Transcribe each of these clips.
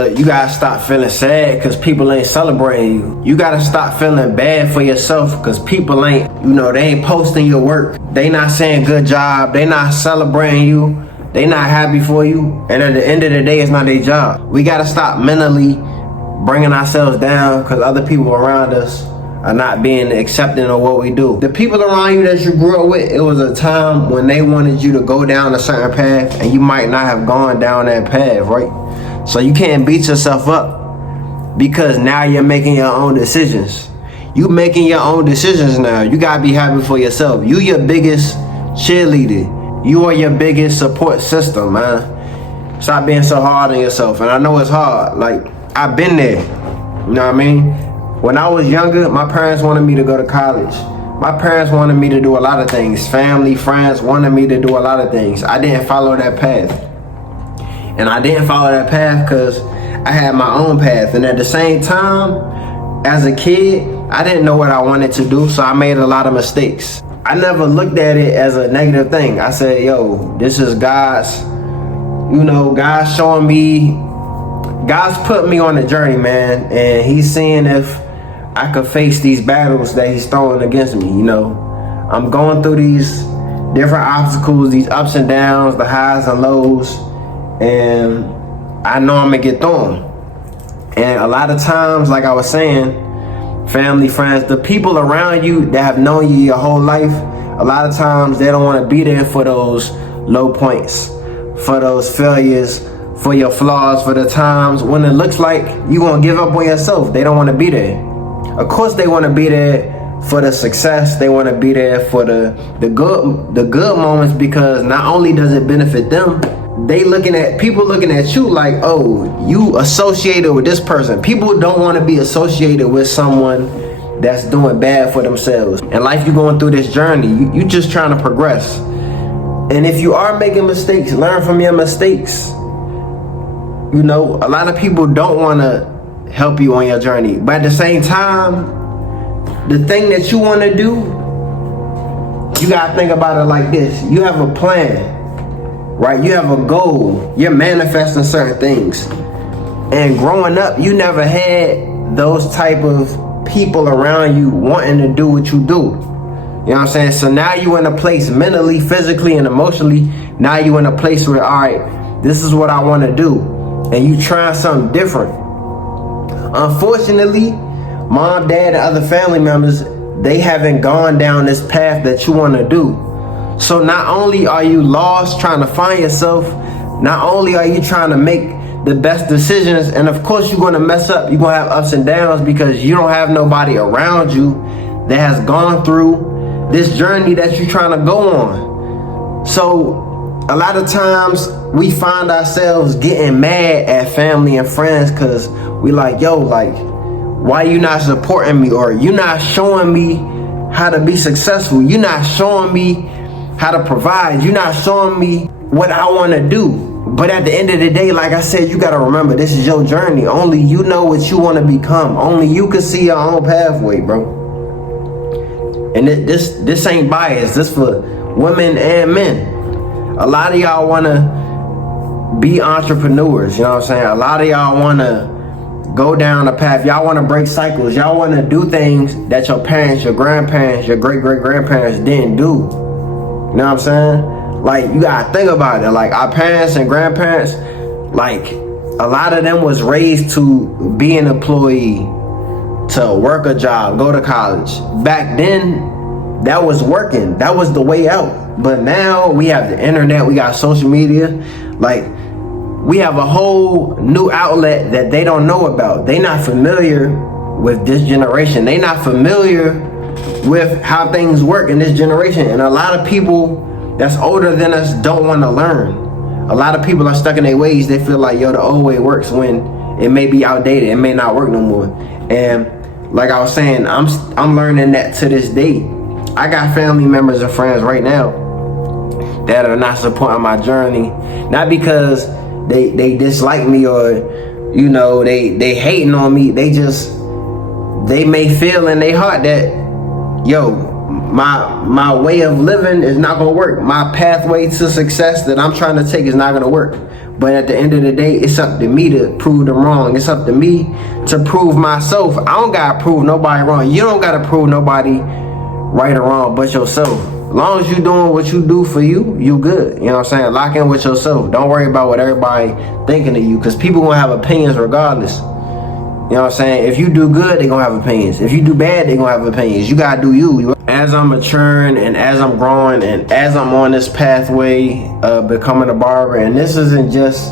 look, you gotta stop feeling sad because people ain't celebrating you. You gotta stop feeling bad for yourself because people ain't, they ain't posting your work. They not saying good job. They not celebrating you. They not happy for you. And at the end of the day, it's not their job. We gotta stop mentally bringing ourselves down because other people around us are not being accepting of what we do. The people around you that you grew up with, it was a time when they wanted you to go down a certain path and you might not have gone down that path, right? So you can't beat yourself up because now you're making your own decisions. You making your own decisions now. You gotta be happy for yourself. You your biggest cheerleader. You are your biggest support system, man. Stop being so hard on yourself. And I know it's hard. Like, I've been there. You know what I mean? When I was younger, my parents wanted me to go to college. My parents wanted me to do a lot of things. Family, friends wanted me to do a lot of things. I didn't follow that path. And I didn't follow that path because I had my own path. And at the same time, as a kid, I didn't know what I wanted to do, so I made a lot of mistakes. I never looked at it as a negative thing. I said, yo, this is God's, God's showing me, God's put me on a journey, man. And he's seeing if I could face these battles that he's throwing against me, I'm going through these different obstacles, these ups and downs, the highs and lows, and I know I'm gonna get through them. And a lot of times, like I was saying, family, friends, the people around you that have known you your whole life, a lot of times they don't want to be there for those low points, for those failures, for your flaws, for the times when it looks like you're gonna give up on yourself. They don't want to be there. Of course they want to be there for the success. They want to be there for the good moments, because not only does it benefit them, people looking at you like, oh, you associated with this person. People don't want to be associated with someone that's doing bad for themselves. In life, you're going through this journey. You just trying to progress. And if you are making mistakes, learn from your mistakes. A lot of people don't want to help you on your journey. But at the same time, the thing that you want to do, you got to think about it like this. You have a plan. Right? You have a goal. You're manifesting certain things. And growing up, you never had those type of people around you wanting to do what you do. You know what I'm saying? So now you in a place mentally, physically, and emotionally. Now you in a place where, all right, this is what I want to do. And you trying something different. Unfortunately, mom, dad, and other family members, they haven't gone down this path that you want to do. So not only are you lost trying to find yourself, not only are you trying to make the best decisions, and of course you're going to mess up, you're going to have ups and downs because you don't have nobody around you that has gone through this journey that you're trying to go on. So a lot of times we find ourselves getting mad at family and friends because we like, yo, like, why you not supporting me? Or you not showing me how to be successful. You're not showing me how to provide. You're not showing me what I want to do. But at the end of the day, like I said, you got to remember, this is your journey. Only you know what you want to become. Only you can see your own pathway, bro. And this ain't biased. This for women and men. A lot of y'all want to be entrepreneurs. You know what I'm saying? A lot of y'all want to go down a path. Y'all want to break cycles. Y'all want to do things that your parents, your grandparents, your great-great-grandparents didn't do. You know what I'm saying? Like, you gotta think about it. Like, our parents and grandparents, like, a lot of them was raised to be an employee, to work a job, go to college. Back then, that was working. That was the way out. But now we have the internet, we got social media. Like, we have a whole new outlet that they don't know about. They not familiar with this generation. They not familiar with how things work in this generation. And a lot of people that's older than us don't want to learn. A lot of people are stuck in their ways. They feel like, yo, the old way works, when it may be outdated. It may not work no more. And like I was saying, I'm learning that to this day. I got family members and friends right now that are not supporting my journey. Not because they dislike me or, they hating on me. They may feel in their heart that, yo, my way of living is not gonna work. My pathway to success that I'm trying to take is not gonna work. But at the end of the day, it's up to me to prove them wrong. It's up to me to prove myself. I don't gotta prove nobody wrong. You don't gotta prove nobody right or wrong but yourself. As long as you doing what you do for you, you good. You know what I'm saying? Lock in with yourself. Don't worry about what everybody thinking of you, because people gonna have opinions regardless. You know what I'm saying? If you do good, they gonna have opinions. If you do bad, they gonna have opinions. You gotta do you. As I'm maturing and as I'm growing and as I'm on this pathway of becoming a barber, and this isn't just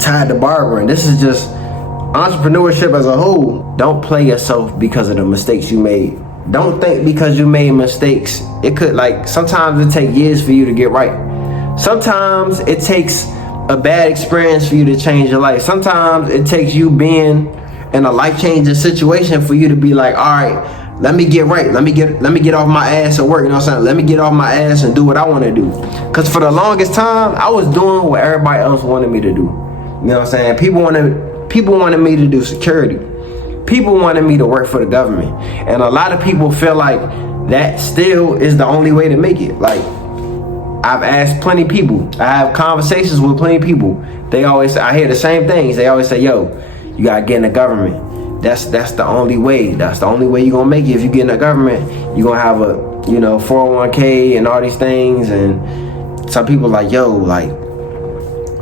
tied to barbering, this is just entrepreneurship as a whole. Don't play yourself because of the mistakes you made. Don't think because you made mistakes, it could, like, sometimes it takes years for you to get right. Sometimes it takes a bad experience for you to change your life. Sometimes it takes you being in a life-changing situation for you to be like, all right, let me get right. Let me get off my ass at work. You know what I'm saying? Let me get off my ass and do what I want to do. Because for the longest time, I was doing what everybody else wanted me to do. You know what I'm saying? People wanted me to do security. People wanted me to work for the government. And a lot of people feel like that still is the only way to make it. Like, I've asked plenty of people. I have conversations with plenty of people. They always say, I hear the same things. They always say, yo, you gotta get in the government. That's the only way. That's the only way you're gonna make it. If you get in the government, you're gonna have a, 401k and all these things. And some people like, yo, like,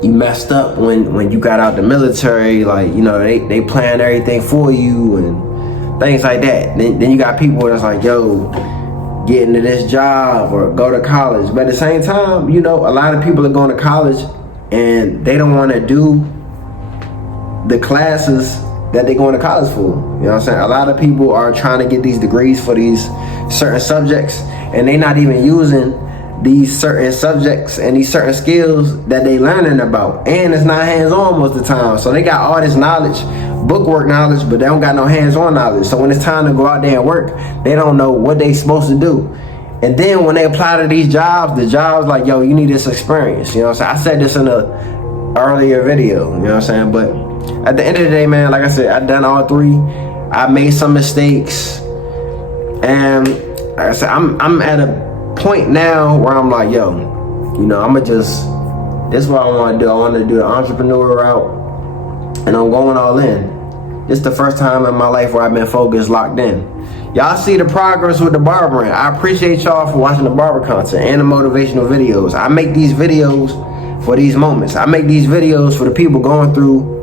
you messed up when you got out the military. Like, they plan everything for you and things like that. Then you got people that's like, yo, get into this job or go to college. But at the same time, a lot of people are going to college and they don't want to do the classes that they're going to college for. You know what I'm saying? A lot of people are trying to get these degrees for these certain subjects, and they're not even using these certain subjects and these certain skills that they learning about. And it's not hands-on most of the time. So they got all this knowledge, bookwork knowledge, but they don't got no hands-on knowledge. So when it's time to go out there and work, they don't know what they supposed to do. And then when they apply to these jobs, the jobs like, yo, you need this experience. You know what I'm saying? I said this in a earlier video, you know what I'm saying? But at the end of the day, man, like I said, I've done all three. I made some mistakes. And like I said, I'm at a point now where I'm like, yo, I'ma just, this is what I want to do. I want to do the entrepreneur route, and I'm going all in. This is the first time in my life where I've been focused, locked in. Y'all see the progress with the barbering. I appreciate y'all for watching the barber content and the motivational videos. I make these videos for these moments. I make these videos for the people going through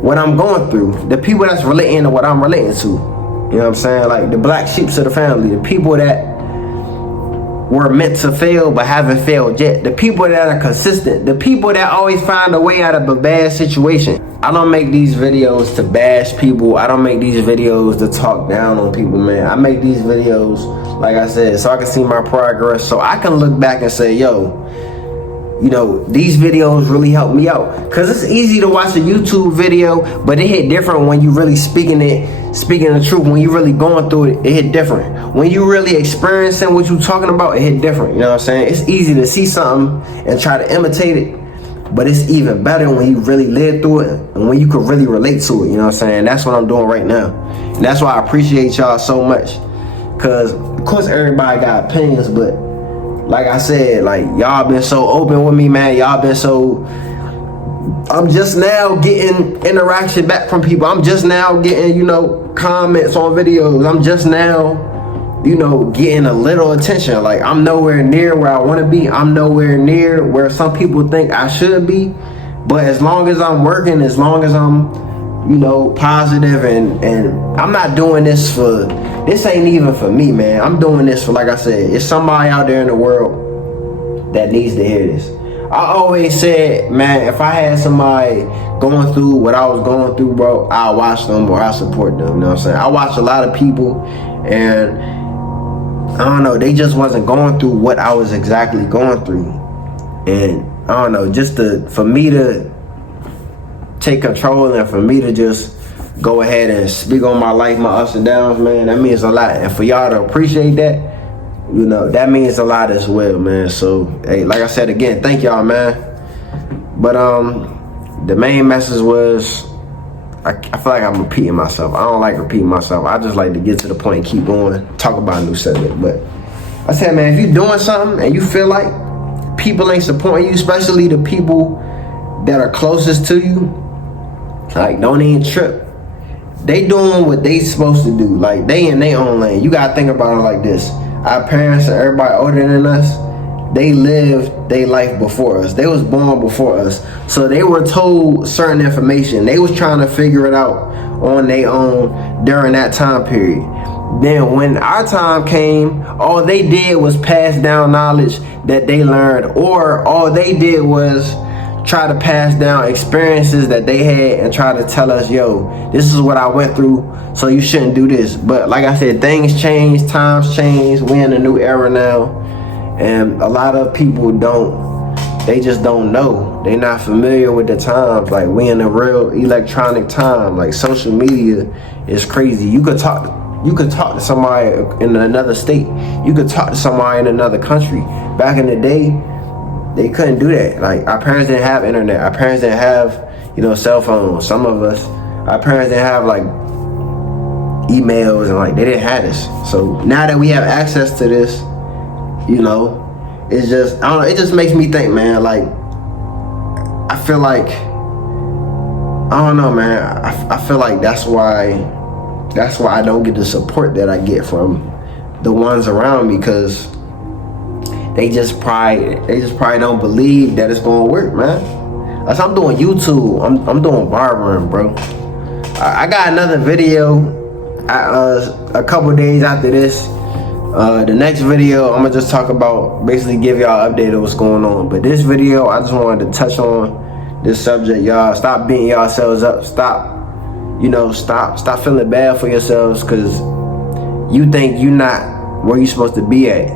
what I'm going through, the people that's relating to what I'm relating to. You know what I'm saying? Like the black sheep of the family, the people that were meant to fail but haven't failed yet, the people that are consistent, the people that always find a way out of a bad situation. I don't make these videos to bash people. I don't make these videos to talk down on people, man. I make these videos, like I said, so I can see my progress, so I can look back and say, yo, these videos really helped me out. Because it's easy to watch a YouTube video, but it hit different when you really speaking the truth. When you really going through it, it hit different. When you really experiencing what you talking about, it hit different. You know what I'm saying? It's easy to see something and try to imitate it, but it's even better when you really live through it and when you can really relate to it. You know what I'm saying? That's what I'm doing right now. And that's why I appreciate y'all so much. Because, of course, everybody got opinions, but like I said, like, y'all been so open with me, man. Y'all been so, I'm just now getting interaction back from people. I'm just now getting, comments on videos. I'm just now, getting a little attention. Like, I'm nowhere near where I want to be. I'm nowhere near where some people think I should be. But as long as I'm working, as long as I'm, positive, and I'm not doing this for, this ain't even for me, man. I'm doing this for, like I said, it's somebody out there in the world that needs to hear this. I always said, man, if I had somebody going through what I was going through, bro, I'll watch them or I'll support them. You know what I'm saying? I watch a lot of people, and I don't know, they just wasn't going through what I was exactly going through. And I don't know, just for me to take control and for me to just go ahead and speak on my life, my ups and downs, man, that means a lot. And for y'all to appreciate that, that means a lot as well, man. So, hey, like I said again, thank y'all, man. But the main message was, I feel like I'm repeating myself. I don't like repeating myself. I just like to get to the point and keep going, talk about a new subject. But I said, man, if you doing something and you feel like people ain't supporting you, especially the people that are closest to you, like, don't even trip. They doing what they supposed to do. Like, they in their own lane. You gotta think about it like this. Our parents and everybody older than us, they lived their life before us. They was born before us. So they were told certain information. They was trying to figure it out on their own during that time period. Then when our time came, all they did was pass down knowledge that they learned, or all they did was try to pass down experiences that they had and try to tell us, yo, this is what I went through, so you shouldn't do this. But like I said, things change, times change. We're in a new era now, and a lot of people they just don't know. They're not familiar with the times. Like, we in a real electronic time. Like, social media is crazy. You could talk to somebody in another state. You could talk to somebody in another country. Back in the day, they couldn't do that. Like, our parents didn't have internet. Our parents didn't have, cell phones. Some of us, our parents didn't have like emails, and like, they didn't have this. So now that we have access to this, it's just, I don't know, it just makes me think, man. Like, I feel like, I don't know, man. I feel like that's why I don't get the support that I get from the ones around me, because they just probably don't believe that it's gonna work, man. Like, I'm doing YouTube, I'm doing barbering, bro. I got another video a couple days after this. The next video, I'm gonna just talk about, basically give y'all an update of what's going on. But this video, I just wanted to touch on this subject, y'all. Stop beating yourselves up. Stop feeling bad for yourselves because you think you're not where you're supposed to be at.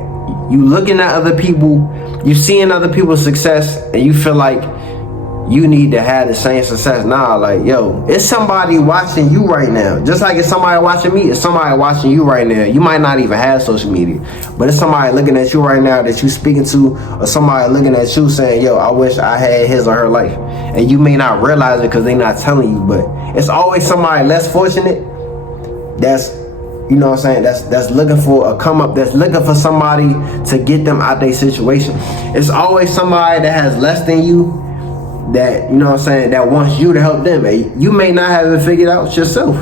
You looking at other people, you seeing other people's success, and you feel like you need to have the same success. Nah, like, yo, it's somebody watching you right now. Just like it's somebody watching me, it's somebody watching you right now. You might not even have social media, but it's somebody looking at you right now that you speaking to, or somebody looking at you saying, yo, I wish I had his or her life. And you may not realize it because they're not telling you, but it's always somebody less fortunate that's, that's looking for a come up, that's looking for somebody to get them out their situation. It's always somebody that has less than you that, that wants you to help them. You may not have it figured out yourself,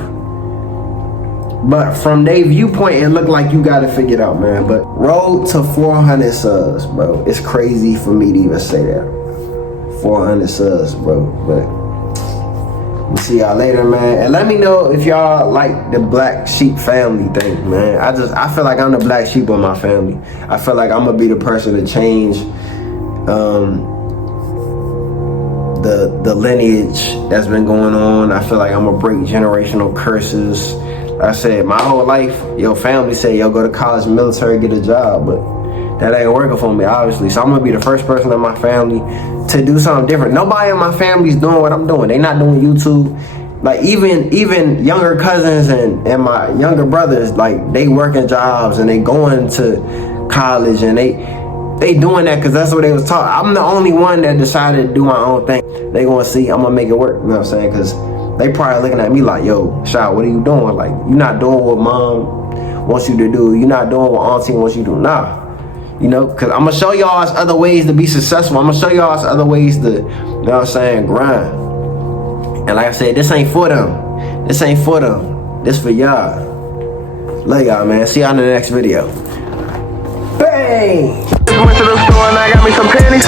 but from their viewpoint, it look like you got it figured out, man. But road to 400 subs, bro. It's crazy for me to even say that. 400 subs, bro. But we'll see y'all later, man. And let me know if y'all like the black sheep family thing, man. I feel like I'm the black sheep of my family. I feel like I'm gonna be the person to change the lineage that's been going on. I feel like I'm gonna break generational curses. Like I said, my whole life, your family say, yo, go to college, military, get a job, but that ain't working for me, obviously. So I'm gonna be the first person in my family to do something different. Nobody in my family's doing what I'm doing. They not doing YouTube. Like, even younger cousins and my younger brothers, like, they working jobs and they going to college, and they doing that because that's what they was taught. I'm the only one that decided to do my own thing. They gonna see I'm gonna make it work, you know what I'm saying? Because they probably looking at me like, yo, Shot, what are you doing? Like, you're not doing what mom wants you to do. You're not doing what auntie wants you to do. Nah. Because I'm going to show y'all other ways to be successful. I'm going to show y'all other ways to, grind. And like I said, this ain't for them. This ain't for them. This for y'all. Love y'all, man. See y'all in the next video. Bang! Went to the store and I got me some panties.